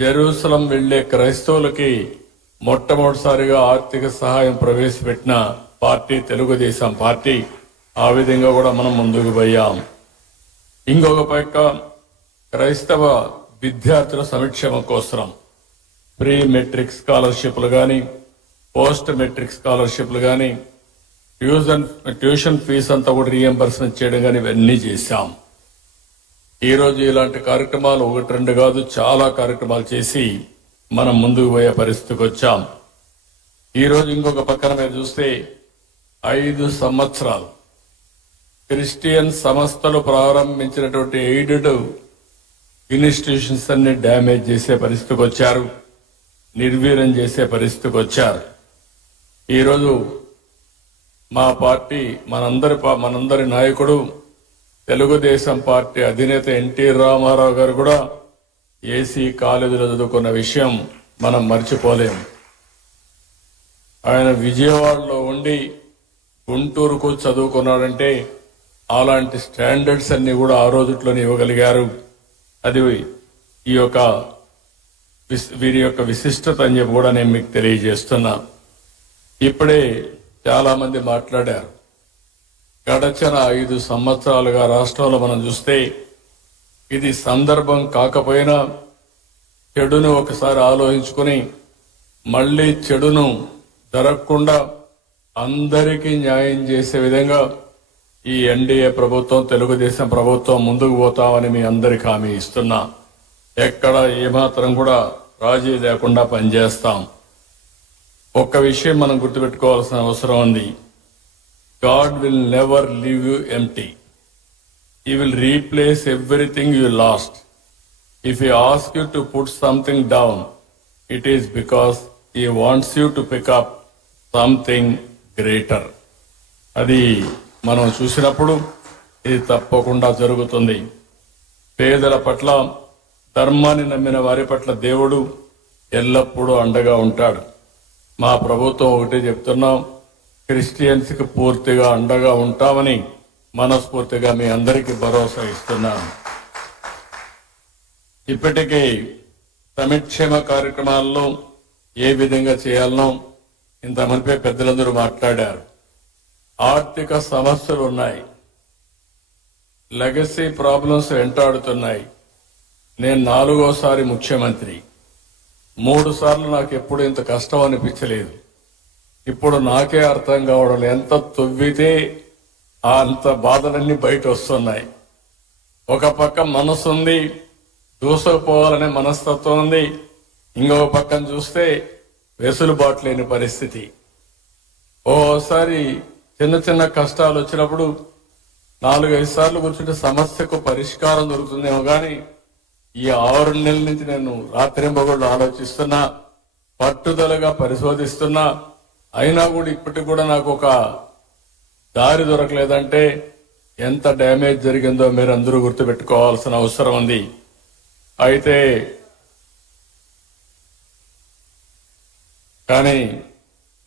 Jerusalem వెళ్లే క్రైస్తవులకి మొట్టమొదటిసారిగా ఆర్థిక సహాయం ప్రవేశపెట్టిన పార్టీ తెలుగుదేశం పార్టీ. ఆ విధంగా కూడా మనం ముందుకు పోయాం. ఇంకొక పక్క క్రైస్తవ విద్యార్థుల సంక్షేమం కోసం ప్రీ మెట్రిక్ స్కాలర్షిప్లు కానీ, పోస్ట్ మెట్రిక్ స్కాలర్షిప్లు కానీ, ట్యూషన్ ఫీజు అంతా కూడా రీఎంబర్స్మెంట్ చేయడం కానీ ఇవన్నీ చేశాం. ఈ రోజు ఇలాంటి కార్యక్రమాలు ఒకటి రెండు కాదు, చాలా కార్యక్రమాలు చేసి మనం ముందుకు పోయే పరిస్థితికి వచ్చాం. ఈ రోజు ఇంకొక పక్కన మీరు చూస్తే 5 సంవత్సరాలు క్రిస్టియన్ సంస్థలు ప్రారంభించినటువంటి ఎయిడెడ్ ఇన్స్టిట్యూషన్స్ అన్ని డ్యామేజ్ చేసే పరిస్థితికి వచ్చారు, నిర్వీర్యం చేసే పరిస్థితికి వచ్చారు. ఈరోజు మా పార్టీ మనందరి నాయకుడు తెలుగుదేశం పార్టీ అధినేత ఎన్టీ రామారావు గారు కూడా ఏసీ కాలేజీలో చదువుకున్న విషయం మనం మర్చిపోలేం. ఆయన విజయవాడలో ఉండి గుంటూరుకు చదువుకున్నాడంటే అలాంటి స్టాండర్డ్స్ అన్ని కూడా ఆ రోజుట్లోనే ఇవ్వగలిగారు. అది వీరి యొక్క విశిష్టత అని చెప్పి కూడా నేను మీకు తెలియజేస్తున్నా. ఇప్పుడే చాలా మంది మాట్లాడారు. గడచిన 5 సంవత్సరాలుగా రాష్ట్రంలో మనం చూస్తే ఇది సందర్భం కాకపోయినా చెడును ఒకసారి ఆలోచించుకుని మళ్లీ చెడును జరగకుండా అందరికీ న్యాయం చేసే విధంగా ఈ ఎన్డీఏ ప్రభుత్వం, తెలుగుదేశం ప్రభుత్వం ముందుకు పోతామని మీ అందరికీ హామీ ఇస్తున్నా. ఎక్కడ ఏమాత్రం కూడా రాజీ లేకుండా పనిచేస్తాం. ఒక్క విషయం మనం గుర్తుపెట్టుకోవాల్సిన అవసరం ఉంది. God will never leave you empty. He will replace everything you lost. If He asks you to put something down, it is because He wants you to pick up something greater. అది మనం చూసినప్పుడు ఇది తప్పకుండా జరుగుతుంది. పేదల పట్ల, ధర్మాన్ని నమ్మిన వారి పట్ల దేవుడు ఎల్లప్పుడూ అండగా ఉంటాడు. మా ప్రభుత్వం ఒకటే చెప్తున్నాం, క్రిస్టియన్స్ కి పూర్తిగా అండగా ఉంటామని మనస్ఫూర్తిగా మీ అందరికీ భరోసా ఇస్తున్నాను. ఇప్పటికే సంక్షేమ కార్యక్రమాల్లో ఏ విధంగా చేయాలనో ఇంత మునిపే పెద్దలందరూ మాట్లాడారు. ఆర్థిక సమస్యలు ఉన్నాయి, లెగసీ ప్రాబ్లమ్స్ వెంటాడుతున్నాయి. నేను 4వసారి ముఖ్యమంత్రి. 3 సార్లు నాకు ఎప్పుడు ఇంత కష్టం అనిపించలేదు. ఇప్పుడు నాకే అర్థం కావడం, ఎంత తొవ్వితే అంత బాధలన్నీ బయట వస్తున్నాయి. ఒక పక్క మనసు ఉంది, దూసుకుపోవాలనే మనస్తత్వం ఉంది. ఇంకొక పక్కన చూస్తే వెసులుబాటు లేని పరిస్థితి. ఓసారి చిన్న చిన్న కష్టాలు వచ్చినప్పుడు 4-5 సార్లు కూర్చుంటే సమస్యకు పరిష్కారం దొరుకుతుందేమో కానీ ఈ 6 నెలల నుంచి నేను రాత్రింబగళ్ళు ఆలోచిస్తున్నా, పట్టుదలగా పరిశోధిస్తున్నా. అయినా కూడా ఇప్పటికి కూడా నాకు ఒక దారి దొరకలేదంటే ఎంత డ్యామేజ్ జరిగిందో మీరు అందరూ గుర్తుపెట్టుకోవాల్సిన అవసరం ఉంది. అయితే కానీ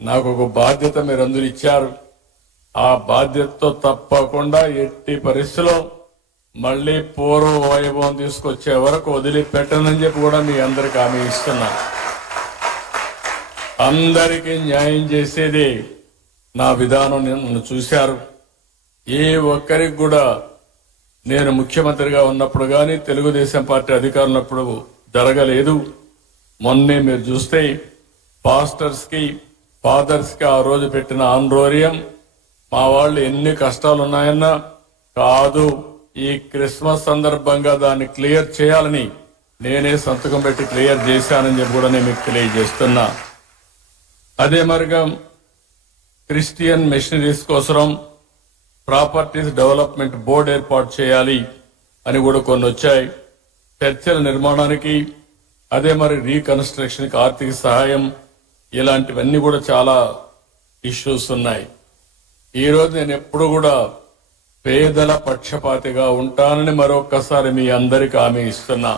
నాకు ఒక బాధ్యత మీరందరూ ఇచ్చారు. ఆ బాధ్యతతో తప్పకుండా ఎట్టి పరిస్థితిలో మళ్లీ పూర్వ వైభవం తీసుకొచ్చే వరకు వదిలిపెట్టనని చెప్పి కూడా మీ అందరికీ హామీ ఇస్తున్నా. అందరికీ న్యాయం చేసేది నా విధానం. నన్ను చూశారు. ఏ ఒక్కరికి కూడా నేను ముఖ్యమంత్రిగా ఉన్నప్పుడు కానీ, తెలుగుదేశం పార్టీ అధికారులు ఉన్నప్పుడు జరగలేదు. మొన్నే మీరు చూస్తే పాస్టర్స్ కి, ఫాదర్స్ కి ఆ రోజు పెట్టిన ఆందోళన, మా వాళ్ళు ఎన్ని కష్టాలున్నాయన్నా కాదు, ఈ క్రిస్మస్ సందర్భంగా దాన్ని క్లియర్ చేయాలని నేనే సంతకం పెట్టి క్లియర్ చేశానని చెప్పి కూడా నేను మీకు తెలియజేస్తున్నా. అదే మరిగా క్రిస్టియన్ మిషనరీస్ కోసం ప్రాపర్టీస్ డెవలప్మెంట్ బోర్డు ఏర్పాటు చేయాలి అని కూడా కొన్ని వచ్చాయి. చర్చల నిర్మాణానికి, అదే మరి రీకన్స్ట్రక్షన్ కి ఆర్థిక సహాయం, ఇలాంటివన్నీ కూడా చాలా ఇష్యూస్ ఉన్నాయి. ఈ రోజు నేను ఎప్పుడు కూడా పేదల పక్షపాతిగా ఉంటానని మరొక్కసారి మీ అందరికీ హామీ ఇస్తున్నా.